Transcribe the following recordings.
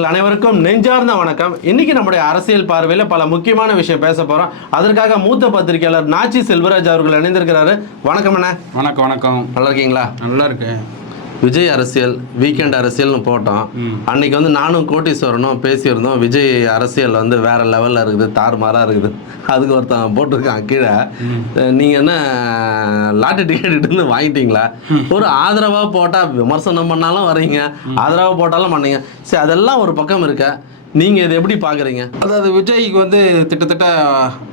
நேயர்கள் அனைவருக்கும் நெஞ்சார்ந்த வணக்கம். இன்னைக்கு நம்முடைய அரசியல் பார்வையில் பல முக்கியமான விஷயம் பேச போறோம். அதற்காக மூத்த பத்திரிகையாளர் நாச்சி செல்வராஜ் அவர்கள் இணைந்திருக்கிறாரு. வணக்கம் அண்ணா. வணக்கம் வணக்கம். நல்லா இருக்கீங்களா? நல்லா இருக்கு விஜய் அரசியல் வீக்கெண்ட் அரசியல்னு போட்டோம். அன்னைக்கு வந்து நானும் கோட்டீஸ்வரனும் பேசியிருந்தோம். விஜய் அரசியல் வந்து வேற லெவலில் இருக்குது தாறுமாறாக இருக்குது. அதுக்கு ஒருத்தன் போட்டிருக்கான் கீழே. நீங்கள் என்ன லாட்டரி டிக்கெட் இருந்து வாங்கிட்டீங்களா? ஒரு ஆதரவாக போட்டால் விமர்சனம் பண்ணாலும் வரீங்க. ஆதரவாக போட்டாலும் பண்ணீங்க. சரி அதெல்லாம் ஒரு பக்கம் இருக்க. நீங்கள் இதை எப்படி பார்க்குறீங்க? அதாவது விஜய்க்கு வந்து கிட்டத்தட்ட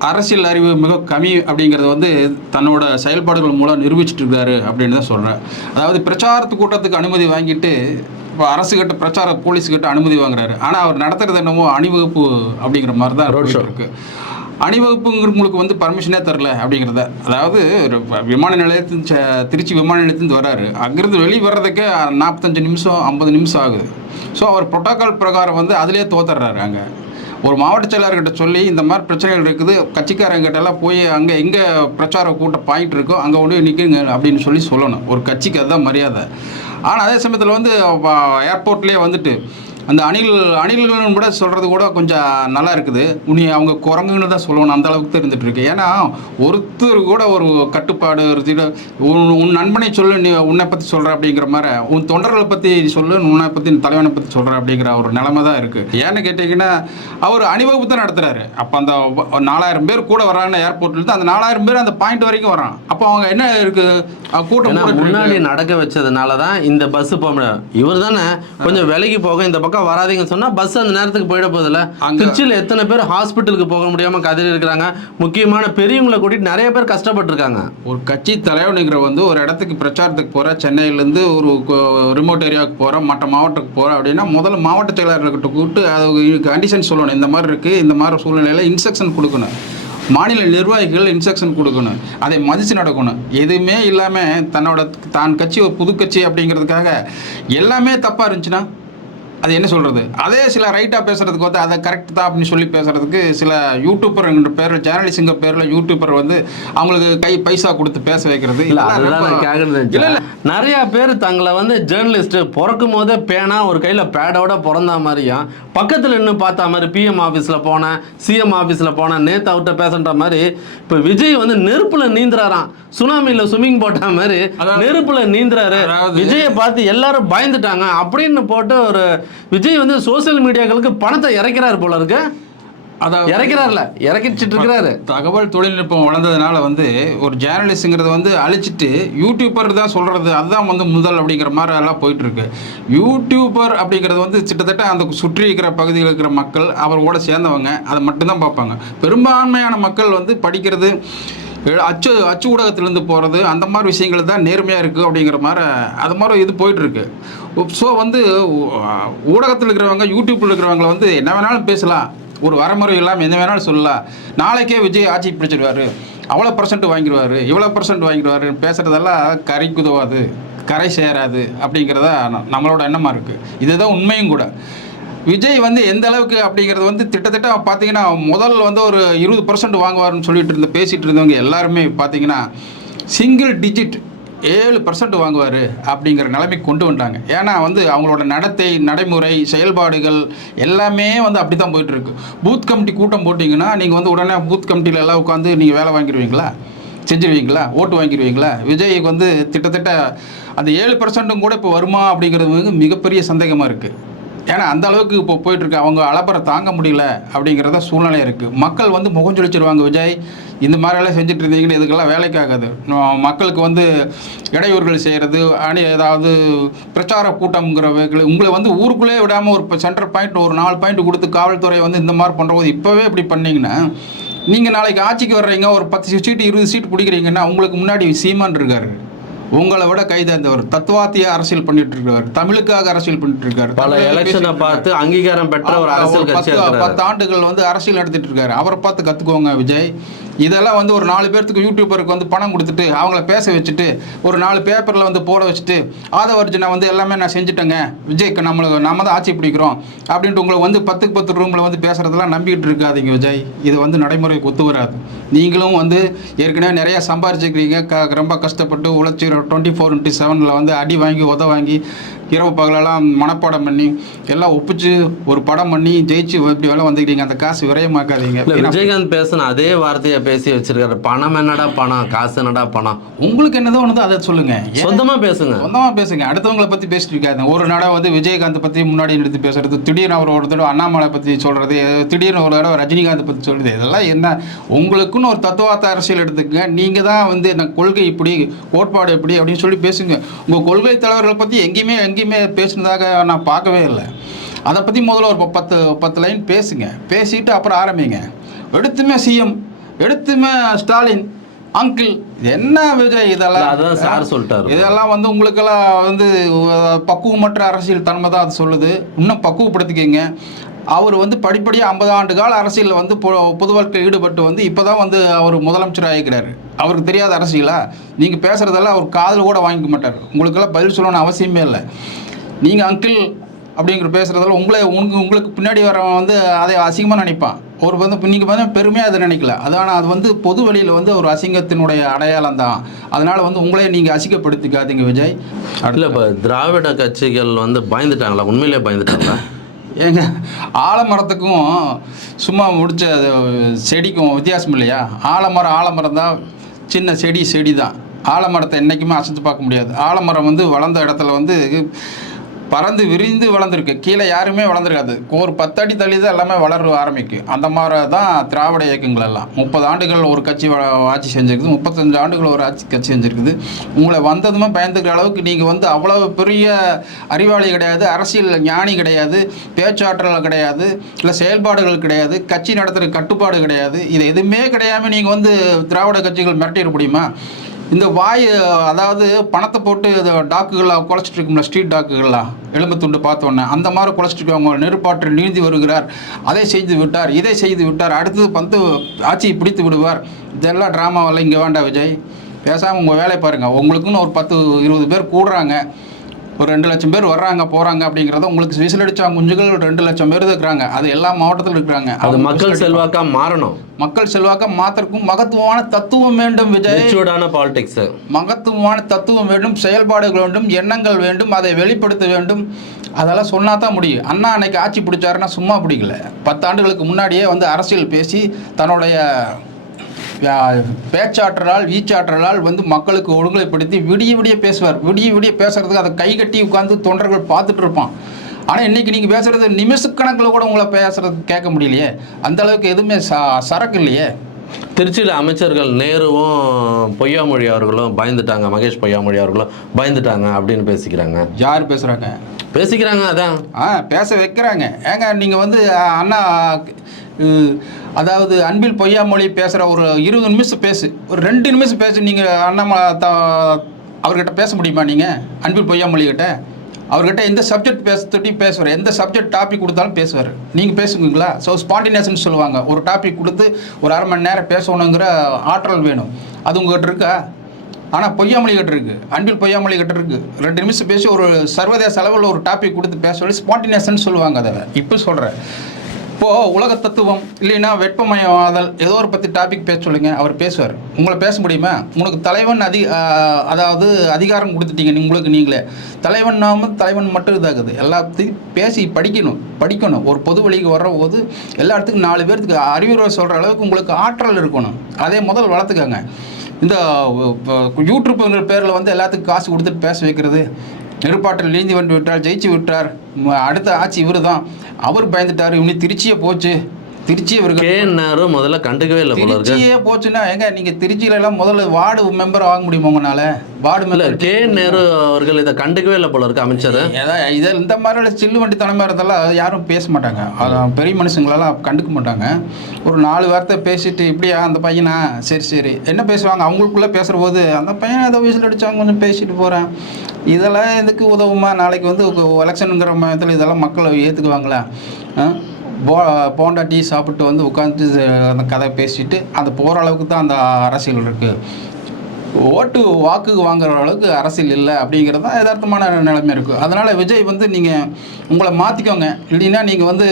அரசியல் அறிவு மிக கம்மி அப்படிங்கிறத வந்து தன்னோட செயல்பாடுகள் மூலம் நிரூபிச்சிட்டு இருக்காரு அப்படின்னு தான் சொல்கிறேன் அதாவது பிரச்சாரத்து கூட்டத்துக்கு அனுமதி வாங்கிட்டு இப்போ அரசு கிட்ட பிரச்சார போலீஸ் கிட்ட அனுமதி வாங்குறாரு. ஆனால் அவர் நடத்துறது என்னமோ அணிவகுப்பு அப்படிங்கிற மாதிரி தான் Road show. இருக்கு அணிவகுப்புங்கிறவங்களுக்கு வந்து பர்மிஷனே தரல அப்படிங்கிறத. அதாவது ஒரு விமான நிலையத்தின் திருச்சி விமான நிலையத்திலிருந்து வராரு. அங்கிருந்து வெளியே வர்றதுக்கே நாற்பத்தஞ்சு நிமிஷம் ஐம்பது நிமிஷம் ஆகுது. ஸோ அவர் புரோட்டோகால் பிரகாரம் வந்து அதிலே தோத்துறாரு அங்கே. ஒரு மாவட்ட செயலாளர்கிட்ட சொல்லி இந்த மாதிரி பிரச்சனைகள் இருக்குது கட்சிக்காரங்கிட்ட எல்லாம் போய் அங்கே எங்கே பிரச்சார கூட்டம் பாயிண்ட் இருக்கோ அங்கே ஒன்று நிற்குங்க அப்படின்னு சொல்லி சொல்லணும். ஒரு கட்சிக்கு அதுதான் மரியாதை. ஆனால் அதே சமயத்தில் வந்து ஏர்போர்ட்லேயே வந்துட்டு அந்த அணில் அணில்கள்னு கூட சொல்கிறது கூட கொஞ்சம் நல்லா இருக்குது. உனி அவங்க குரங்குன்னு தான் சொல்லணும் அந்த அளவுக்கு தான் இருந்துட்டு இருக்கு. ஏன்னா ஒருத்தர் கூட ஒரு கட்டுப்பாடு உன் உன் நண்பனை சொல்லு நீ உன்னை பற்றி சொல்கிற அப்படிங்கிற மாதிரி உன் தொண்டர்களை பற்றி சொல்லு உன்னை பற்றி தலைவனை பற்றி சொல்கிற அப்படிங்கிற ஒரு நிலைமை தான் இருக்குது ஏன்னு கேட்டிங்கன்னா அவர் அணிவகுப்பு தான் நடத்துகிறாரு அப்போ அந்த நாலாயிரம் பேர் கூட வராங்க ஏர்போர்ட்லேருந்து அந்த நாலாயிரம் பேர் அந்த பாயிண்ட் வரைக்கும் வரான். அப்போ அவங்க என்ன இருக்குது கூட்டம் முன்னாடி. நடக்க வச்சதுனால தான் இந்த பஸ் போக முடியாது இவர் தானே கொஞ்சம் விலைக்கு போக இந்த பக்கம் வராதீங்கன்னு சொன்னா பஸ் அந்த நேரத்துக்கு போயிட போதில்ல திருச்சியில் எத்தனை பேர் ஹாஸ்பிட்டலுக்கு போக முடியாம கதறி இருக்கிறாங்க முக்கியமான பெரியவங்களை கூட்டிட்டு நிறைய பேர் கஷ்டப்பட்டிருக்காங்க. ஒரு கட்சி தலைவனுங்கிற வந்து ஒரு இடத்துக்கு பிரச்சாரத்துக்கு போகிற சென்னையிலேருந்து ஒரு ரிமோட் ஏரியாவுக்கு போகிறேன் மற்ற மாவட்டத்துக்கு போகிறேன் அப்படின்னா முதல்ல மாவட்ட செயலாளர்கிட்ட கூப்பிட்டு அது கண்டிஷன் சொல்லணும். இந்த மாதிரி இருக்குது இந்த மாதிரி சூழ்நிலையில் இன்ஸ்ட்ரக்ஷன் கொடுக்கணும். மாநில நிர்வாகிகள் இன்ஸ்ட்ரக்ஷன் கொடுக்கணும். அதை மதித்து நடக்கணும். எதுவுமே இல்லாமல் தன்னோட தான் கட்சி ஒரு புது கட்சி அப்படிங்கிறதுக்காக எல்லாமே தப்பாக இருந்துச்சுன்னா அது என்ன சொல்கிறது அதே சில ரைட்டாக பேசுகிறதுக்கு வந்து அதை கரெக்ட் தான் அப்படின்னு சொல்லி பேசுகிறதுக்கு சில யூடியூபர்ங்கிற பேரில் ஜேர்னலிஸ்ட்ங்கிற பேரில் யூடியூபர் வந்து அவங்களுக்கு கை பைசா கொடுத்து பேச வைக்கிறது. இல்ல இல்ல. நிறைய பேர் தங்களை வந்து ஜேர்னலிஸ்ட் பிறக்கும் போதே பேனா ஒரு கையில பேடோட பிறந்த மாதிரியும் பக்கத்துல நின்று பார்த்த மாதிரி பிஎம் ஆபீஸ்ல போனேன் சிஎம் ஆபீஸ்ல போனேன் நேத்து அவர்கிட்ட பேசுன்ற மாதிரி இப்ப விஜய் வந்து நெருப்புல நீந்துறாராம். சுனாமில ஸ்விம்மிங் போட்ட மாதிரி நெருப்புல நீந்துறாரு. விஜயை பார்த்து எல்லாரும் பயந்துட்டாங்க அப்படின்னு போட்டு ஒரு விஜய் வந்து சோசியல் மீடியாக்களுக்கு பணத்தை இறைக்கிறாரு போல இருக்கு. அதாவது இறைக்கிறாருல இறக்கிச்சிட்டு இருக்கிறாரு தகவல் தொழில்நுட்பம் வளர்ந்ததுனால வந்து ஒரு ஜேர்னலிஸ்ட்டுங்கிறத வந்து அழிச்சிட்டு யூடியூபர் தான் சொல்கிறது அதுதான் வந்து முதல் அப்படிங்கிற மாதிரி எல்லாம் போயிட்டு இருக்கு யூடியூபர் அப்படிங்கிறது வந்து கிட்டத்தட்ட அந்த சுற்றி இருக்கிற பகுதியில் இருக்கிற மக்கள் அவரோட சேர்ந்தவங்க அதை மட்டும்தான் பார்ப்பாங்க. பெரும்பான்மையான மக்கள் வந்து படிக்கிறது அச்சு அச்சு ஊடகத்திலேருந்து போகிறது அந்த மாதிரி விஷயங்கள் தான் நேர்மையாக இருக்குது அப்படிங்கிற மாதிரி அது மாதிரி இது போயிட்டுருக்கு. ஸோ வந்து ஊடகத்தில் இருக்கிறவங்க யூடியூப்பில் இருக்கிறவங்களை வந்து என்ன வேணாலும் பேசலாம். ஒரு வரமுறை இல்லாமல் என்ன வேணாலும் சொல்லலாம். நாளைக்கே விஜய் ஆட்சி பிடிச்சிடுவார் அவ்வளோ பர்சன்ட் வாங்கிடுவார். இவ்வளோ பர்சன்ட் வாங்கிடுவாருன்னு பேசுகிறதெல்லாம் கரை குதவாது கரை சேராது அப்படிங்கிறதா நம்மளோட எண்ணமாக இருக்குது இதுதான் உண்மையும் கூட. விஜய் வந்து எந்த அளவுக்கு அப்படிங்கிறது வந்து திட்டத்தட்ட பார்த்தீங்கன்னா முதல்ல வந்து ஒரு இருபது பர்சன்ட் வாங்குவாருன்னு சொல்லிட்டு இருந்த பேசிட்டு இருந்தவங்க எல்லாருமே பார்த்தீங்கன்னா சிங்கிள் டிஜிட் ஏழு பர்சன்ட் வாங்குவார் அப்படிங்கிற நிலைமைக்கு கொண்டு வந்துட்டாங்க. ஏன்னா வந்து அவங்களோட நடத்தை நடைமுறை செயல்பாடுகள் எல்லாமே வந்து அப்படி தான் போயிட்டுருக்கு. பூத் கமிட்டி கூட்டம் போட்டிங்கன்னா நீங்கள் வந்து உடனே பூத் கமிட்டியில் எல்லாம் உட்காந்து நீங்கள் வேலை வாங்கிடுவீங்களா செஞ்சிருவீங்களா? ஓட்டு வாங்கிடுவீங்களா விஜய்க்கு வந்து திட்டத்தட்ட அந்த ஏழு பர்சன்ட்டும் கூட இப்போ வருமா அப்படிங்கிறது வந்து மிகப்பெரிய சந்தேகமாக இருக்குது ஏன்னா அந்த அளவுக்கு இப்போ போயிட்டு இருக்கு அவங்க அலப்பறை தாங்க முடியல அப்படிங்கிறத சூழ்நிலை இருக்குது மக்கள் வந்து முகஞ்சொலிச்சிருவாங்க விஜய். இந்த மாதிரியெல்லாம் செஞ்சுட்டு இருந்தீங்கன்னு இதுக்கெல்லாம் வேலைக்காகாது மக்களுக்கு வந்து இடையூறுகள் செய்கிறது அணி ஏதாவது பிரச்சார கூட்டம்ங்கிற உங்களை வந்து ஊருக்குள்ளே விடாமல் ஒரு சென்டர் பாயிண்ட் ஒரு நாலு பாயிண்ட் கொடுத்து காவல்துறை வந்து இந்த மாதிரி பண்ணுறபோது இப்போவே இப்படி பண்ணீங்கன்னா நீங்கள் நாளைக்கு ஆட்சிக்கு வர்றீங்க ஒரு பத்து சீட்டு இருபது சீட்டு பிடிக்கிறீங்கன்னா உங்களுக்கு முன்னாடி சீமான் இருக்காரு. உங்களை விட கைதேர்ந்தவர் தத்துவாத்திய அரசியல் பண்ணிட்டு இருக்காரு தமிழுக்காக அரசியல் பண்ணிட்டு இருக்காரு பல எலெக்ஷனை. பார்த்து அங்கீகாரம் பெற்ற ஒரு அரசியல் பத்து பத்து ஆண்டுகள் வந்து அரசியல் நடத்திட்டு இருக்காரு. அவரை பார்த்து கத்துக்கோங்க விஜய். இதெல்லாம் வந்து ஒரு நாலு பேர்த்துக்கு யூடியூபருக்கு வந்து பணம் கொடுத்துட்டு அவங்கள பேச வச்சுட்டு ஒரு நாலு பேப்பரில் வந்து போட வச்சுட்டு ஆதவர்ஜுனா வந்து எல்லாமே நான் செஞ்சுட்டேங்க. விஜய்க்கு நம்மளுக்கு நம்ம தான் ஆட்சி பிடிக்கிறோம் அப்படின்ட்டு உங்களை வந்து பத்துக்கு பத்து ரூமில் வந்து பேசுகிறதெல்லாம் நம்பிக்கிட்டு இருக்காதீங்க விஜய். இது வந்து நடைமுறைக்கு ஒத்து வராது. நீங்களும் வந்து ஏற்கனவே நிறைய சம்பாரிச்சிருக்கிறீங்க க ரொம்ப கஷ்டப்பட்டு உழைச்சி டுவெண்ட்டி ஃபோர் இன்ட்டு செவனில் வந்து அடி வாங்கி உத வாங்கி இரவு பகலெல்லாம் மனப்பாடம் பண்ணி எல்லாம் ஒப்பிச்சு ஒரு படம் பண்ணி ஜெயிச்சு இப்படி வேலை வந்துக்கிட்டீங்க அந்த காசு விரயமாக்காதீங்க. விஜயகாந்த் பேசின அதே வார்த்தையை பேசி வச்சிருக்காரு. பணம் என்னடா பணம்? காசு என்னடா பணம்? உங்களுக்கு என்னதோ ஒன்று அதை சொல்லுங்க. ஏன் சொந்தமா பேசுங்க. சொந்தமா பேசுங்க. அடுத்தவங்களை பத்தி பேசிட்டு இருக்காது ஒரு நட வந்து விஜயகாந்த் பத்தி முன்னாடி எடுத்து பேசுறது திடீர்னு அவர் ஒரு தடவை அண்ணாமலை பத்தி சொல்றது திடீர்னு ஒரு தடவை ரஜினிகாந்த் பத்தி சொல்றது இதெல்லாம் என்ன? உங்களுக்குன்னு ஒரு தத்துவார்த்த அரசியல் எடுத்துக்கங்க. நீங்க தான் வந்து இந்த கொள்கை இப்படி கோட்பாடு எப்படி அப்படின்னு சொல்லி பேசுங்க. உங்க கொள்கை தலைவர்களை பத்தி எங்கேயுமே எங்கேயுமே பேசுனதாக நான் பார்க்கவே இல்லை. அதை பத்தி முதல்ல ஒரு பத்து பத்து லைன் பேசுங்க. பேசிட்டு அப்புறம் ஆரம்பிங்க. எடுத்துமே சிஎம் எடுத்துமே ஸ்டாலின் அங்கிள் என்ன விஜய் இதெல்லாம்? அதான் சார் சொல்லிட்டாரு. இதெல்லாம் வந்து உங்களுக்கெல்லாம் வந்து பக்குவமற்ற அரசியல் தன்மை தான் அது சொல்லுது. இன்னும் பக்குவப்படுத்திக்கங்க. அவர் வந்து படிப்படியாக ஐம்பது ஆண்டு கால அரசியலில் வந்து பொ- பொது வாழ்க்கையில் ஈடுபட்டு வந்து இப்போ தான் வந்து அவர் முதலமைச்சர் ஆகிக்கிறாரு. அவருக்கு தெரியாத அரசியலா? நீங்கள் பேசுகிறதெல்லாம் அவர் காதில் கூட வாங்கிக்க மாட்டார். உங்களுக்கெல்லாம் பதில் சொல்லணும்னு அவசியமே இல்லை. நீங்கள் அங்கிள் அப்படிங்கிற பேசுகிறதெல்லாம் உங்களை உங்களுக்கு உங்களுக்கு பின்னாடி வரவன் வந்து அதை அசிங்கமாக நினைப்பான். ஒரு வந்து நீங்கள் பார்த்தா பெருமையாக அதை நினைக்கல. அதனால் அது வந்து பொது வழியில் வந்து ஒரு அசிங்கத்தினுடைய அடையாளம் தான். அதனால் வந்து உங்களே நீங்கள் அசிங்கப்படுத்திக்காதீங்க விஜய். அதில் இப்போ திராவிட கட்சிகள் வந்து பயந்துட்டாங்களா? உண்மையிலேயே பயந்துட்டாங்களா? ஏங்க ஆலமரத்துக்கும் சும்மா முடிச்ச செடிக்கும் வித்தியாசம் இல்லையா? ஆலமரம் ஆலமரம் தான் சின்ன செடி செடி தான் ஆலமரத்தை என்றைக்குமே அசைச்சு பார்க்க முடியாது. ஆலமரம் வந்து வளர்ந்த இடத்துல வந்து பறந்து விரிந்து வளர்ந்துருக்கு. கீழே யாருமே வளர்ந்துருக்காது. ஒரு பத்தடி தள்ளி தான் எல்லாமே வளர ஆரம்பிக்கும் அந்த மாதிரி தான் திராவிட இயக்கங்கள் எல்லாம். முப்பது ஆண்டுகள் ஒரு கட்சி வ- ஆட்சி செஞ்சிருக்குது. முப்பத்தஞ்சு ஆண்டுகள் ஒரு ஆட்சி கட்சி செஞ்சிருக்குது. உங்களை வந்ததுமே பயந்துக்கிற அளவுக்கு நீங்கள் வந்து அவ்வளவு பெரிய அறிவாளி கிடையாது. அரசியல் ஞானி கிடையாது. பேச்சாற்றல் கிடையாது. இல்லை செயல்பாடுகள் கிடையாது. கட்சி நடத்துகிற கட்டுப்பாடு கிடையாது. இது எதுவுமே கிடையாமல் நீங்கள் வந்து திராவிட கட்சிகள் மிரட்டிட முடியுமா? இந்த வாய் அதாவது பணத்தை போட்டு டாக்குகளாக குலைச்சிட்டு இருக்கும்ல ஸ்ட்ரீட் டாக்குகள்லாம் எலும்பு துண்டு பார்த்தோன்னே அந்த மாதிரி குலைச்சிட்டு இருக்காங்க நெருப்பாற்றில் நீந்தி வருகிறார். அதை செய்து விட்டார் இதை செய்து விட்டார் அடுத்தது பந்து ஆட்சியை பிடித்து விடுவார். இதெல்லாம் ட்ராமாவெல்லாம் இங்கே வேண்டாம் விஜய். பேசாமல் உங்கள் வேலையை பாருங்கள் உங்களுக்குன்னு ஒரு பத்து இருபது பேர் கூடுறாங்க. ஒரு ரெண்டு லட்சம் பேர் வர்றாங்க போகிறாங்க அப்படிங்கிறத உங்களுக்கு விசில் அடிச்சா குஞ்சுகள் ரெண்டு லட்சம் பேர் இருக்கிறாங்க. அது எல்லா மாவட்டத்தில் இருக்கிறாங்க. அது மக்கள் whistle செல்வாக்கா மாறணும். மக்கள் செல்வாக்க மாத்திரக்கும் மகத்துவமான தத்துவம் வேண்டும் விஜய். பாலிடிக்ஸ் மகத்துவமான தத்துவம் வேண்டும் செயல்பாடுகள் வேண்டும் எண்ணங்கள் வேண்டும் அதை வெளிப்படுத்த வேண்டும். அதெல்லாம் சொன்னா தான் முடியும். அண்ணா அன்னைக்கு ஆட்சி பிடிச்சாருன்னா சும்மா பிடிக்கல. பத்தாண்டுகளுக்கு முன்னாடியே வந்து அரசியல் பேசி தன்னுடைய பேச்சாற்றலால் வீச்சாற்றலால் வந்து மக்களுக்கு ஒழுங்குலைப்படுத்தி விடிய விடிய பேசுவார். விடிய விடிய பேசுறதுக்கு அதை கை கட்டி உட்காந்து தொண்டர்கள் பார்த்துட்டு இருப்பான். ஆனால் இன்னைக்கு நீங்கள் பேசுறது நிமிஷக்கணக்கில் கூட உங்களை பேசுறது கேட்க முடியலையே. அந்த அளவுக்கு எதுவுமே ச சரக்கு இல்லையே. திருச்சியில் அமைச்சர்கள் நேருவும் பொய்யாமொழி அவர்களும் பயந்துட்டாங்க. மகேஷ் பொய்யாமொழி அவர்களும் பயந்துட்டாங்க அப்படின்னு பேசிக்கிறாங்க. யார் பேசுகிறாங்க பேசிக்கிறாங்க அதான். ஆ பேச வைக்கிறாங்க. ஏங்க நீங்கள் வந்து அண்ணா அதாவது அன்பில் பொய்யாமொழி பேசுகிற ஒரு இருபது நிமிஷம் பேசு. ஒரு ரெண்டு நிமிஷம் பேசு. நீங்கள் அண்ணாமலை த அவர்கிட்ட பேச முடியுமா நீங்கள் அன்பில் பொய்யாமொழிகிட்ட அவர்கிட்ட எந்த சப்ஜெக்ட் பேசுறட்டி பேசுவார்? எந்த சப்ஜெக்ட் டாபிக் கொடுத்தாலும் பேசுவார். நீங்கள் பேசுவீங்களா? ஸோ ஸ்பான்டினியஸ்னு சொல்லுவாங்க. ஒரு டாபிக் கொடுத்து ஒரு அரை மணி நேரம் பேசணுங்கிற ஆற்றல் வேணும். அது உங்கள்கிட்ட இருக்கா? ஆனால் பொய்யாமொழி கிட்ட இருக்கு அன்பில் பொய்யாமொழி கட்டு இருக்கு ரெண்டு நிமிஷம் பேசி ஒரு சர்வதேச அளவில் ஒரு டாபிக் கொடுத்து பேச சொல்லி ஸ்பான்டினியஸ்ன்னு சொல்லுவாங்க அதை. இப்போ சொல்கிறேன் இப்போது உலக தத்துவம் இல்லைன்னா வெப்பமயமாதல் ஏதோ ஒரு பற்றி டாபிக் பேச சொல்லுங்க. அவர் பேசுவார். உங்களை பேச முடியுமா? உங்களுக்கு தலைவன் அதி அதாவது அதிகாரம் கொடுத்துட்டீங்க. நீ- உங்களுக்கு நீங்களே. தலைவன் நாம தலைவன் மட்டும் இதாகுது. எல்லாத்தையும் பேசி படிக்கணும். படிக்கணும். ஒரு பொது வழிக்கு வர்ற போது எல்லா இடத்துக்கும் நாலு பேர்த்துக்கு அறிவுரை சொல்கிற அளவுக்கு உங்களுக்கு ஆற்றல் இருக்கணும். அதே முதல் வளர்த்துக்கங்க. இந்த இப்போ யூடியூப்புங்கிற பேரில் வந்து எல்லாத்துக்கும் காசு கொடுத்துட்டு பேச வைக்கிறது. நெருப்பாட்டில் நீந்தி வந்து விட்டார் ஜெயிச்சு விட்டார். அடுத்த ஆட்சி இவரு தான் அவர் பயந்துட்டார். இவனி திருச்சியே போச்சு. திருச்சி இவருக்கு கே நேரு முதல்ல கண்டுக்கவே இல்லை போல திருச்சியே போச்சுன்னா எங்க நீங்க திருச்சியில எல்லாம் முதல்ல வார்டு மெம்பர் ஆக முடியுமா உங்களால? வார்டு மெம்பர் கே நேரு அவர்கள் இதை கண்டுக்கவே இல்லை போல இருக்கு அமைச்சர். இதை இந்த மாதிரி சில்லு வண்டி தலைமை இருந்தாலும் யாரும் பேச மாட்டாங்க. பெரிய மனுஷங்களெல்லாம் கண்டுக்க மாட்டாங்க. ஒரு நாலு வார்த்தை பேசிட்டு இப்படியா அந்த பையனா? சரி சரி. என்ன பேசுவாங்க? அவங்களுக்குள்ளே பேசுகிற போது அந்த பையன் ஏதோ விசில் அடிச்சாங்க கொஞ்சம் பேசிட்டு போகிறேன் இதெல்லாம் எதுக்கு உதவுமா? நாளைக்கு வந்து எலெக்ஷனுங்கிற மயத்தில் இதெல்லாம் மக்கள் ஏற்றுக்குவாங்களா போ போண்டா டீ சாப்பிட்டு வந்து உட்காந்து அந்த கதை பேசிட்டு அந்த போகிற அளவுக்கு தான் அந்த அரசியல் இருக்குது ஓட்டு வாக்கு வாங்குற அளவுக்கு அரசியல் இல்லை அப்படிங்கிறது தான் யதார்த்தமான நிலைமை இருக்குது அதனால் விஜய் வந்து நீங்கள் உங்களை மாற்றிக்கோங்க இல்லைன்னா நீங்கள் வந்து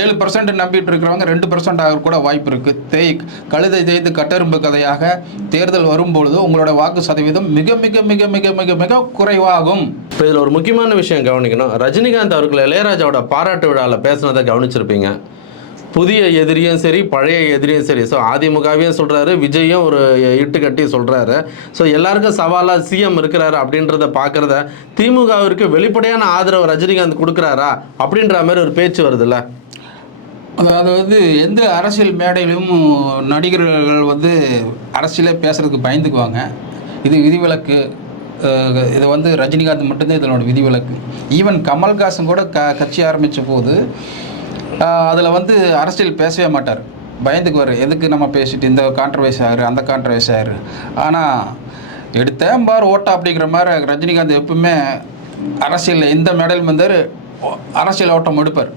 ஏழு பர்சன்ட் நம்பிட்டு இருக்கிறவங்க ரெண்டு பர்சன்ட் ஆக கூட வாய்ப்பு இருக்குது தேய் கழுதை தேய்த்து கட்டெரும்பு கதையாக தேர்தல் வரும்பொழுது உங்களோட வாக்கு சதவீதம் மிக மிக மிக மிக மிக மிக குறைவாகும். இப்போ இதில் ஒரு முக்கியமான விஷயம் கவனிக்கணும். ரஜினிகாந்த் அவர்கள் இளையராஜாவோட பாராட்டு விழாவில் பேசுனதை கவனிச்சிருப்பீங்க. புதிய எதிரியும் சரி பழைய எதிரியும் சரி. ஸோ அதிமுகவையும் சொல்கிறாரு விஜயும் ஒரு இட்டு கட்டி சொல்கிறாரு ஸோ எல்லாருக்கும் சவாலாக சிஎம் இருக்கிறாரு அப்படின்றத பார்க்குறத திமுகவிற்கு வெளிப்படையான ஆதரவு ரஜினிகாந்த் கொடுக்குறாரா அப்படின்ற மாதிரி ஒரு பேச்சு வருதுல்ல. அதாவது வந்து எந்த அரசியல் மேடையிலும் நடிகர்கள் வந்து அரசியலே பேசுறதுக்கு பயந்துக்குவாங்க. இது விதிவிலக்கு அஹ் இது வந்து ரஜினிகாந்த் மட்டும்தான் இதனோட விதிவிலக்கு. ஈவன் கமல்ஹாசன் கூட க கட்சி ஆரம்பித்த போது அதில் வந்து அரசியல் பேசவே மாட்டார். பயந்துக்குவார். எதுக்கு நம்ம பேசிட்டு இந்த கான்ட்ரவர்சி ஆயிரு அந்த கான்ட்ரவர்சி ஆகுரு ஆனால் எடுத்தேன் பார் ஓட்டா அப்படிங்கிற மாதிரி ரஜினிகாந்த் எப்பவுமே அரசியலில் எந்த மெடல் வந்தார் அரசியல் ஓட்டம் எடுப்பார்.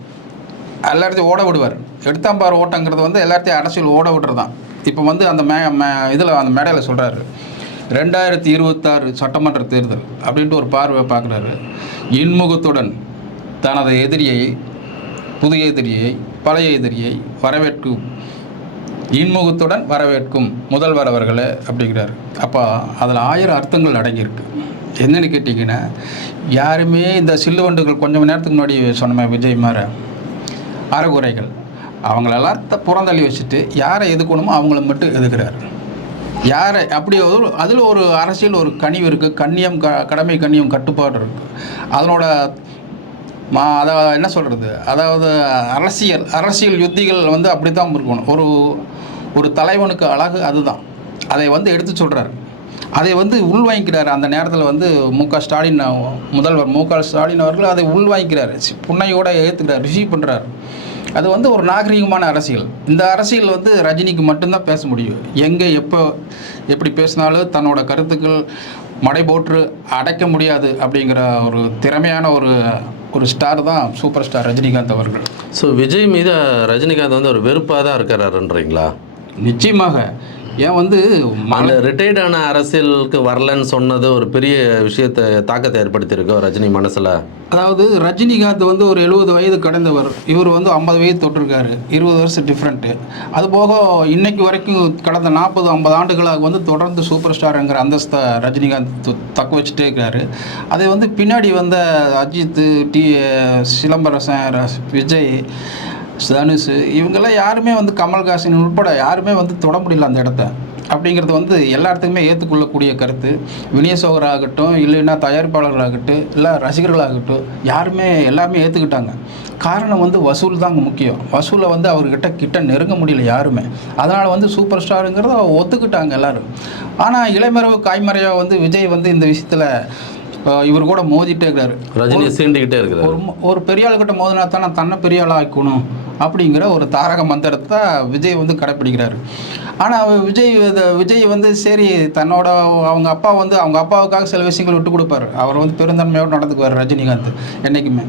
எல்லாத்தையும் ஓட விடுவார். எடுத்தாம்பார் ஓட்டங்கிறது வந்து எல்லாத்தையும் அரசியல் ஓட விடுறது தான் இப்போ வந்து அந்த மே மே இதில் அந்த மேடையில் சொல்கிறாரு ரெண்டாயிரத்தி இருபத்தாறு சட்டமன்ற தேர்தல் அப்படின்ட்டு ஒரு பார்வை பார்க்குறாரு. இன்முகத்துடன் தனது எதிரியை புதிய எதிரியை பழைய எதிரியை வரவேற்கும். இன்முகத்துடன் வரவேற்கும் முதல்வர் அவர்களே அப்படிங்கிறார். அப்போ அதில் ஆயிரம் அர்த்தங்கள் அடங்கியிருக்கு. என்னன்னு கேட்டிங்கன்னா யாருமே இந்த சில்லுவண்டுகள் கொஞ்சம் நேரத்துக்கு முன்னாடி சொன்ன விஜய் மாற அறகுறைகள். அவங்களெல்லாம் த- புறந்தள்ளி வச்சுட்டு யாரை எதுக்கணுமோ அவங்கள மட்டும் எதுக்குறாரு யாரை அப்படி ஒரு அதில் ஒரு அரசியல் ஒரு கனிவு இருக்குது கண்ணியம் க கடமை கண்ணியம் கட்டுப்பாடு இருக்குது அதனோட மா அதாவது என்ன சொல்கிறது அதாவது அரசியல் அரசியல் யுத்திகள் வந்து அப்படி தான் இருக்கணும் ஒரு ஒரு தலைவனுக்கு அழகு அதுதான். அதை வந்து எடுத்து சொல்கிறார் அதை வந்து உள்வாங்கிக்கிறார். அந்த நேரத்தில் வந்து மு க ஸ்டாலின் முதல்வர் மு க ஸ்டாலின் அவர்கள் அதை உள்வாங்கிக்கிறார். சி- புன்னையோட ஏற்றுக்கிறார் ரிசீவ் பண்ணுறார் அது வந்து ஒரு நாகரிகமான அரசியல். இந்த அரசியல் வந்து ரஜினிக்கு மட்டும்தான் பேச முடியும். எங்கே எப்போ எப்படி பேசினாலும் தன்னோட கருத்துக்கள் மடை போற்று அடைக்க முடியாது அப்படிங்கிற ஒரு திறமையான ஒரு ஒரு ஸ்டார் தான் சூப்பர் ஸ்டார் ரஜினிகாந்த் அவர்கள். ஸோ விஜய் மீது ரஜினிகாந்த் வந்து ஒரு வெறுப்பாக தான் இருக்கிறாருன்றீங்களா நிச்சயமாக. ஏன் வந்து அந்த ரிட்டையர்ட் ஆன அரசியலுக்கு வரலன்னு சொன்னது ஒரு பெரிய விஷயத்தை தாக்கத்தை ஏற்படுத்தியிருக்கோ ரஜினி மனசில். அதாவது ரஜினிகாந்த் வந்து ஒரு எழுபது வயது கடந்தவர். இவர் வந்து ஐம்பது வயது தொட்டிருக்காரு. இருபது வருஷம் டிஃப்ரெண்ட்டு அது போக இன்னைக்கு வரைக்கும் கடந்த நாற்பது ஐம்பது ஆண்டுகளாக வந்து தொடர்ந்து சூப்பர் ஸ்டாருங்கிற அந்தஸ்தை ரஜினிகாந்த் தக்க வச்சுட்டே இருக்காரு. அதை வந்து பின்னாடி வந்த அஜித் டி சிலம்பரசன் விஜய் தனுஷ் இவங்கெல்லாம் யாருமே வந்து கமல்ஹாசன் உட்பட யாருமே வந்து தொட முடியல அந்த இடத்த. அப்படிங்கிறது வந்து எல்லா இடத்துக்குமே ஏற்றுக்கொள்ளக்கூடிய கருத்து. விநியோகராகட்டும் இல்லைன்னா தயாரிப்பாளர்களாகட்டும் இல்லை ரசிகர்களாகட்டும் யாருமே எல்லாமே ஏற்றுக்கிட்டாங்க காரணம் வந்து வசூல் தாங்க முக்கியம். வசூலை வந்து அவர்கிட்ட கிட்ட நெருங்க முடியல யாருமே. அதனால் வந்து சூப்பர் ஸ்டாருங்கிறத ஒத்துக்கிட்டாங்க எல்லாரும். ஆனால் இளைமறைவு காய்மறையாக வந்து விஜய் வந்து இந்த விஷயத்தில் இவர் கூட மோதிட்டே இருக்கிறாரு. ரஜினியை சீண்டிக்கிட்டே இருக்கிறார். ஒரு ஒரு பெரிய ஆளுகிட்ட மோதினா தான் நான் தன்னை பெரிய ஆளாக ஆக்கணும்? அப்படிங்கிற ஒரு தாரக மந்திரத்தை விஜய் வந்து கடைப்பிடிக்கிறாரு. ஆனால் விஜய் விஜய் வந்து சரி தன்னோட அவங்க அப்பா வந்து அவங்க அப்பாவுக்காக சில விஷயங்கள் விட்டு கொடுப்பாரு. அவர் வந்து பெருந்தன்மையோடு நடந்துக்குவார் ரஜினிகாந்த் என்றைக்குமே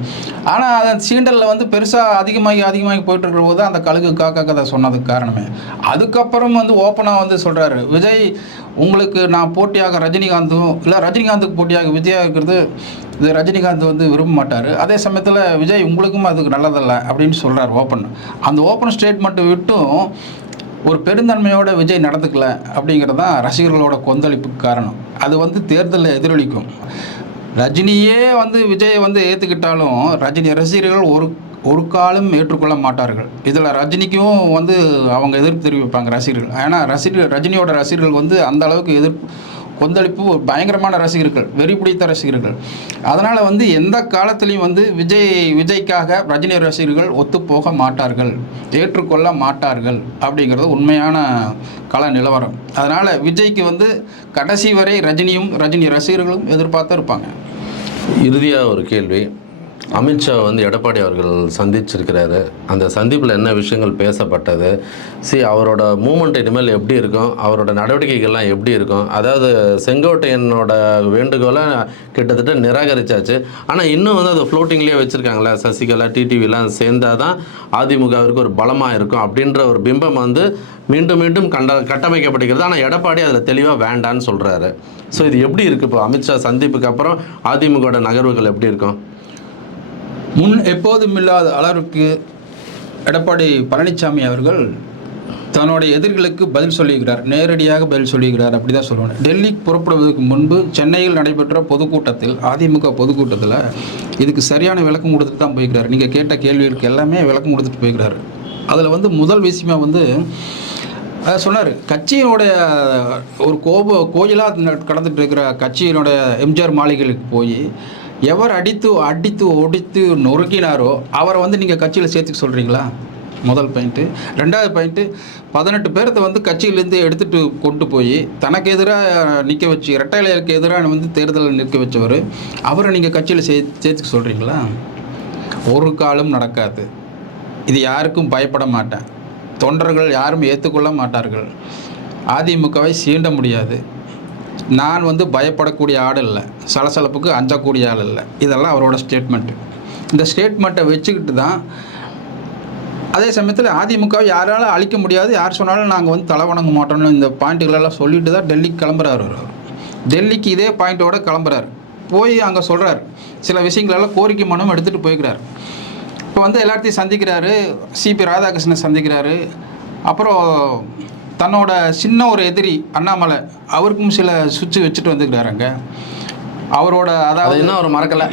ஆனால் அந்த சீண்டலில் வந்து பெருசாக அதிகமாகி அதிகமாகி போயிட்டு இருக்கிற போது அந்த கழுகு காக்கா கதை சொன்னதுக்கு காரணமே. அதுக்கப்புறம் வந்து ஓப்பனாக வந்து சொல்கிறாரு விஜய் உங்களுக்கு நான் போட்டியாக ரஜினிகாந்தும் இல்லை ரஜினிகாந்துக்கு போட்டியாக விஜயா இருக்கிறது இது ரஜினிகாந்த் வந்து விரும்ப மாட்டார் அதே சமயத்தில் விஜய் உங்களுக்கும் அதுக்கு நல்லதல்ல அப்படின்னு சொல்கிறார் ஓப்பன். அந்த ஓப்பன் ஸ்டேட்மெண்ட்டை விட்டும் ஒரு பெருந்தன்மையோட விஜய் நடந்துக்கல அப்படிங்கிறது தான் ரசிகர்களோட கொந்தளிப்புக்கு காரணம். அது வந்து தேர்தலில் எதிரொலிக்கும். ரஜினியே வந்து விஜயை வந்து ஏற்றுக்கிட்டாலும் ரஜினி ரசிகர்கள் ஒரு ஒரு காலம் ஏற்றுக்கொள்ள மாட்டார்கள். இதில் ரஜினிக்கும் வந்து அவங்க எதிர்ப்பு தெரிவிப்பாங்க ரசிகர்கள். ஏன்னா ரசிகர் ரஜினியோட ரசிகர்கள் வந்து அந்த அளவுக்கு எதிர்ப்பு கொந்தளிப்பு ஒரு பயங்கரமான ரசிகர்கள் வெறி பிடித்த ரசிகர்கள். அதனால் வந்து எந்த காலத்துலேயும் வந்து விஜய் விஜய்க்காக ரஜினி ரசிகர்கள் ஒத்து போக மாட்டார்கள் ஏற்றுக்கொள்ள மாட்டார்கள் அப்படிங்கிறது உண்மையான கள நிலவரம். அதனால் விஜய்க்கு வந்து கடைசி வரை ரஜினியும் ரஜினி ரசிகர்களும் எதிர்பார்த்து இருப்பாங்க இறுதியாக ஒரு கேள்வி. அமித்ஷா வந்து எடப்பாடி அவர்கள் சந்திச்சிருக்கிறாரு. அந்த சந்திப்பில் என்ன விஷயங்கள் பேசப்பட்டது? சி அவரோட மூமெண்ட் இனிமேல் எப்படி இருக்கும்? அவரோட நடவடிக்கைகள்லாம் எப்படி இருக்கும்? அதாவது செங்கோட்டையனோட வேண்டுகோளை கிட்டத்தட்ட நிராகரிச்சாச்சு. ஆனால் இன்னும் வந்து அது ஃப்ளோட்டிங்லேயே வச்சுருக்காங்களே சசிகலா டிடிவிலாம் சேர்ந்தாதான் தான் அதிமுகவிற்கு ஒரு பலமாக இருக்கும் அப்படின்ற ஒரு பிம்பம் வந்து மீண்டும் மீண்டும் கண்ட கட்டமைக்கப்படுகிறது ஆனால் எடப்பாடி அதில் தெளிவாக வேண்டான்னு சொல்கிறாரு ஸோ இது எப்படி இருக்குது இப்போ? அமித்ஷா சந்திப்புக்கு அப்புறம் அதிமுகவோட நகர்வுகள் எப்படி இருக்கும்? முன் எப்போதும் இல்லாத அளவிற்கு எடப்பாடி பழனிசாமி அவர்கள் தன்னுடைய எதிர்களுக்கு பதில் சொல்லியிருக்கிறார். நேரடியாக பதில் சொல்லியிருக்கிறார் அப்படி தான் சொல்லுவேன் டெல்லி புறப்படுவதற்கு முன்பு சென்னையில் நடைபெற்ற பொதுக்கூட்டத்தில் அதிமுக பொதுக்கூட்டத்தில் இதுக்கு சரியான விளக்கம் கொடுத்துட்டு தான் போயிருக்கிறார் நீங்கள் கேட்ட கேள்விகளுக்கு எல்லாமே விளக்கம் கொடுத்துட்டு போயிருக்கிறாரு அதில் வந்து முதல் விஷயமா வந்து சொன்னார். கட்சியினுடைய ஒரு கோப கோயிலாக கடந்துட்டு இருக்கிற கட்சியினுடைய எம்ஜிஆர் மாளிகைகளுக்கு போய் எவர் அடித்து அடித்து ஒடித்து நொறுக்கினாரோ அவரை வந்து நீங்கள் கட்சியில் சேர்த்துக்க சொல்கிறீங்களா முதல் பாயிண்ட்டு ரெண்டாவது பாயிண்ட்டு பதினெட்டு பேர்த்த வந்து கட்சியிலேருந்து எடுத்துகிட்டு கொண்டு போய் தனக்கு எதிராக நிற்க வச்சு இரட்டையிலைக்கு எதிராக வந்து தேர்தலில் நிற்க வச்சவர் அவரை நீங்கள் கட்சியில் சே சேர்த்துக்க சொல்கிறீங்களா ஒரு காலம் நடக்காது. இது யாருக்கும் பயப்பட மாட்டேன். தொண்டர்கள் யாரும் ஏற்றுக்கொள்ள மாட்டார்கள். அதிமுகவை சீண்ட முடியாது. நான் வந்து பயப்படக்கூடிய ஆள் இல்லை. சலசலப்புக்கு அஞ்சக்கூடிய ஆள் இல்லை. இதெல்லாம் அவரோட ஸ்டேட்மெண்ட்டு இந்த ஸ்டேட்மெண்ட்டை வச்சுக்கிட்டு தான் அதே சமயத்தில் அதிமுகவை யாராலும் அழிக்க முடியாது யார் சொன்னாலும் நாங்கள் வந்து தலை வணங்க மாட்டோம்னு இந்த பாயிண்ட்டுகளெல்லாம் சொல்லிட்டு தான் டெல்லிக்கு கிளம்புறாரு அவர். டெல்லிக்கு இதே பாயிண்ட்டோட கிளம்புறாரு. போய் அங்கே சொல்கிறார் சில விஷயங்களெல்லாம் கோரிக்கை மனம் எடுத்துகிட்டு போய்க்கிறார். இப்போ வந்து எல்லாத்தையும் சந்திக்கிறாரு. சிபி ராதாகிருஷ்ணன் சந்திக்கிறாரு. அப்புறம் தன்னோட சின்ன ஒரு எதிரி அண்ணாமலை அவருக்கும் சில சுவிட்சு வச்சுட்டு வந்துக்கிறாரு அங்கே. அவரோட அதை அதாவது இன்னும் அவர் மறக்கலை.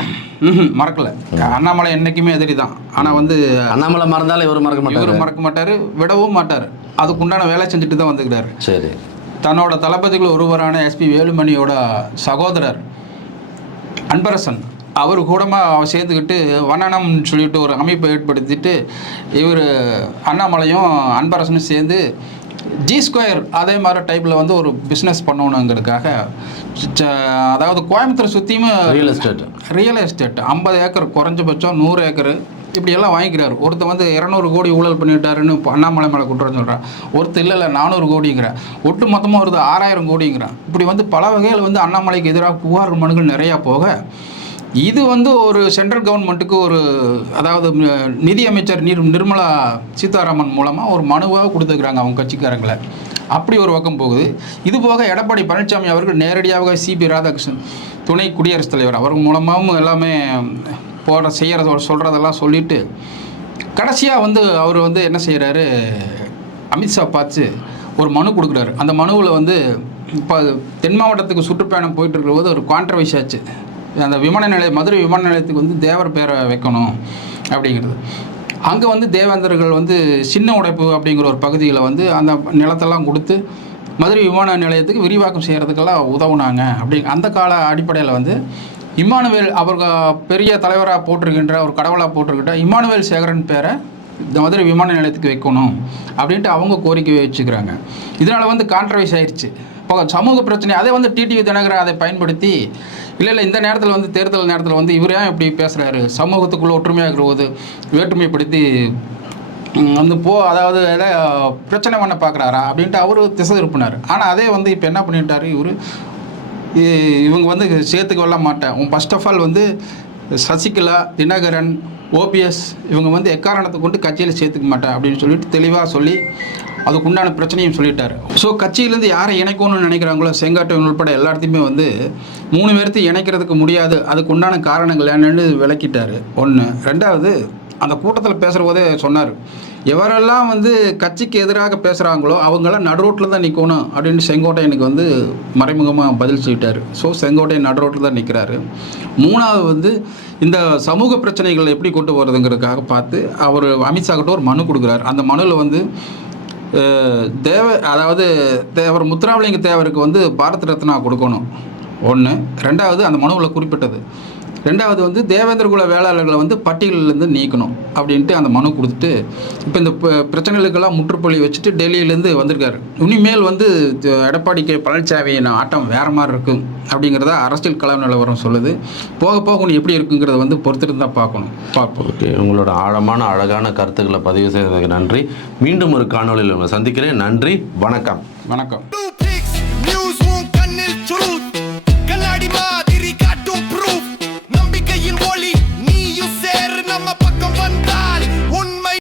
மறக்கல. அண்ணாமலை என்னைக்குமே எதிரி தான். ஆனால் வந்து அண்ணாமலை மறந்தாலும் இவர் மறக்க மாட்டார். இவர் மறக்க மாட்டார் விடவும் மாட்டார். அதுக்குண்டான வேலை செஞ்சுட்டு தான் வந்துக்கிறாரு சரி. தன்னோட தளபதிகள் ஒருவரான எஸ்பி வேலுமணியோட சகோதரர் அன்பரசன் அவர் கூடமா சேர்ந்துக்கிட்டு வண்ணனம்னு சொல்லிட்டு ஒரு அமைப்பை ஏற்படுத்திட்டு இவர் அண்ணாமலையும் அன்பரசனும் சேர்ந்து ஜி ஸ்கொயர் அதே மாதிரி டைப்பில் வந்து ஒரு பிஸ்னஸ் பண்ணணுங்கிறதுக்காக அதாவது கோயம்புத்தூர் சுற்றியும் ரியல் எஸ்டேட் ரியல் எஸ்டேட் ஐம்பது ஏக்கர் குறைஞ்சபட்சம் நூறு ஏக்கர். இப்படியெல்லாம் வாங்கிக்கிறாரு. ஒருத்தர் வந்து இரநூறு கோடி ஊழல் பண்ணிட்டாருன்னு அண்ணாமலை மேலே குற்றம் சொல்கிறான் ஒருத்தர் இல்லை இல்லை நானூறு கோடிங்கிறான் ஒட்டு மொத்தமாக வருது ஆறாயிரம் கோடிங்கிறான் இப்படி வந்து பல வகையில் வந்து அண்ணாமலைக்கு எதிராக புகார் மனுகள் நிறையா போக இது வந்து ஒரு சென்ட்ரல் கவர்மெண்ட்டுக்கு ஒரு அதாவது நிதியமைச்சர் நிதி அமைச்சர் நிர் நிர்மலா சீதாராமன் மூலமாக ஒரு மனுவாக கொடுத்துருக்குறாங்க அவங்க கட்சிக்காரங்களை. அப்படி ஒரு பக்கம் போகுது. இது போக எடப்பாடி பழனிசாமி அவர்கள் நேரடியாக சிபி ராதாகிருஷ்ணன் துணை குடியரசுத் தலைவர் அவர் மூலமாகவும் எல்லாமே போட செய்கிறத சொல்கிறதெல்லாம் சொல்லிட்டு கடைசியாக வந்து அவர் வந்து என்ன செய்கிறாரு அமித்ஷா பார்த்து ஒரு மனு கொடுக்குறாரு. அந்த மனுவில் வந்து இப்போ தென் மாவட்டத்துக்கு சுற்றுப்பயணம் போயிட்டு இருக்கிற போது ஒரு கான்ட்ரவர்சி ஆச்சு. அந்த விமான நிலையம் மதுரை விமான நிலையத்துக்கு வந்து தேவர் பேரை வைக்கணும் அப்படிங்கிறது. அங்கே வந்து தேவேந்தர்கள் வந்து சின்ன உடைப்பு அப்படிங்கிற ஒரு பகுதியில் வந்து அந்த நிலத்தெல்லாம் கொடுத்து மதுரை விமான நிலையத்துக்கு விரிவாக்கம் செய்கிறதுக்கெல்லாம் உதவுனாங்க. அப்படி அந்த கால அடிப்படையில் வந்து இம்மானுவேல் அவர் பெரிய தலைவராக போட்டிருக்கின்ற ஒரு கடவுளாக போட்டிருக்கின்ற இம்மானுவேல் சேகரன் பேரை இந்த மதுரை விமான நிலையத்துக்கு வைக்கணும் அப்படின்ட்டு அவங்க கோரிக்கை வச்சுக்கிறாங்க. இதனால் வந்து கான்ட்ரவைஸ் ஆயிடுச்சு இப்போ சமூக பிரச்சனை அதே வந்து டிடிவி தினகரன் அதை பயன்படுத்தி இல்லை இல்லை இந்த நேரத்தில் வந்து தேர்தல் நேரத்தில் வந்து இவர் ஏன் இப்படி பேசுகிறாரு சமூகத்துக்குள்ளே ஒற்றுமையாக இருக்கிறது வேற்றுமைப்படுத்தி வந்து போ அதாவது எதை பிரச்சனை பண்ண பார்க்குறாரா அப்படின்ட்டு அவர் திசை திருப்பினார் ஆனால் அதே வந்து இப்போ என்ன பண்ணிட்டாரு இவர்? இவங்க வந்து சேர்த்துக்க கொள்ள மாட்டேன். உன் ஃபர்ஸ்ட் ஆஃப் ஆல் வந்து சசிகலா தினகரன் ஓபிஎஸ் இவங்க வந்து எக்காரணத்தை கொண்டு கட்சியில் சேர்த்துக்க மாட்டேன் அப்படின்னு சொல்லிட்டு தெளிவாக சொல்லி அதுக்குண்டான பிரச்சனையும் சொல்லிட்டார். ஸோ கட்சியிலேருந்து யாரை இணைக்கணும்னு நினைக்கிறாங்களோ செங்காட்டவன் உள்பட எல்லாத்தையுமே வந்து மூணு பேர்த்தையும் இணைக்கிறதுக்கு முடியாது. அதுக்கு உண்டான காரணங்கள் என்னன்னு விளக்கிட்டார். ஒன்று ரெண்டாவது அந்த கூட்டத்தில் பேசுகிற போதே சொன்னார். எவரெல்லாம் வந்து கட்சிக்கு எதிராக பேசுகிறாங்களோ அவங்களாம் நடுரோட்டில் தான் நிற்கணும் அப்படின்னு செங்கோட்டையனுக்கு வந்து மறைமுகமாக பதில் சொல்லிட்டார். ஸோ செங்கோட்டையன் நடுரோட்டில் தான் நிற்கிறாரு மூணாவது வந்து இந்த சமூக பிரச்சனைகளை எப்படி கொண்டு வருதுங்கிறதுக்காக பார்த்து அவர் அமித்ஷா கிட்ட ஒரு மனு கொடுக்குறாரு. அந்த மனுவில் வந்து தேவ அதாவது தேவர் முத்துராமலிங்க தேவருக்கு வந்து பாரத் ரத்னா கொடுக்கணும். ஒன்று ரெண்டாவது அந்த மனுவில் குறிப்பிட்டது. ரெண்டாவது வந்து தேவேந்திர குல வேளாளர்களை வந்து பட்டியலிலேருந்து நீக்கணும் அப்படின்ட்டு அந்த மனு கொடுத்துட்டு இப்போ இந்த பிரச்சனைகளுக்கெல்லாம் முற்றுப்புள்ளி வச்சுட்டு டெல்லியிலேருந்து வந்திருக்காரு. இனிமேல் வந்து எடப்பாடி கே பழனிசாமியின் ஆட்டம் வேற மாதிரி இருக்கும் அப்படிங்கிறத அரசியல் கள நிலவரம் சொல்லுது. போக போக இன்னும் எப்படி இருக்குங்கிறத வந்து பொறுத்திருந்து பார்க்கணும். பார்ப்போம். ஓகே உங்களோட ஆழமான அழகான கருத்துக்களை பதிவு செய்ததுக்கு நன்றி. மீண்டும் ஒரு காணொளியில் உங்களை சந்திக்கிறேன். நன்றி வணக்கம். வணக்கம்.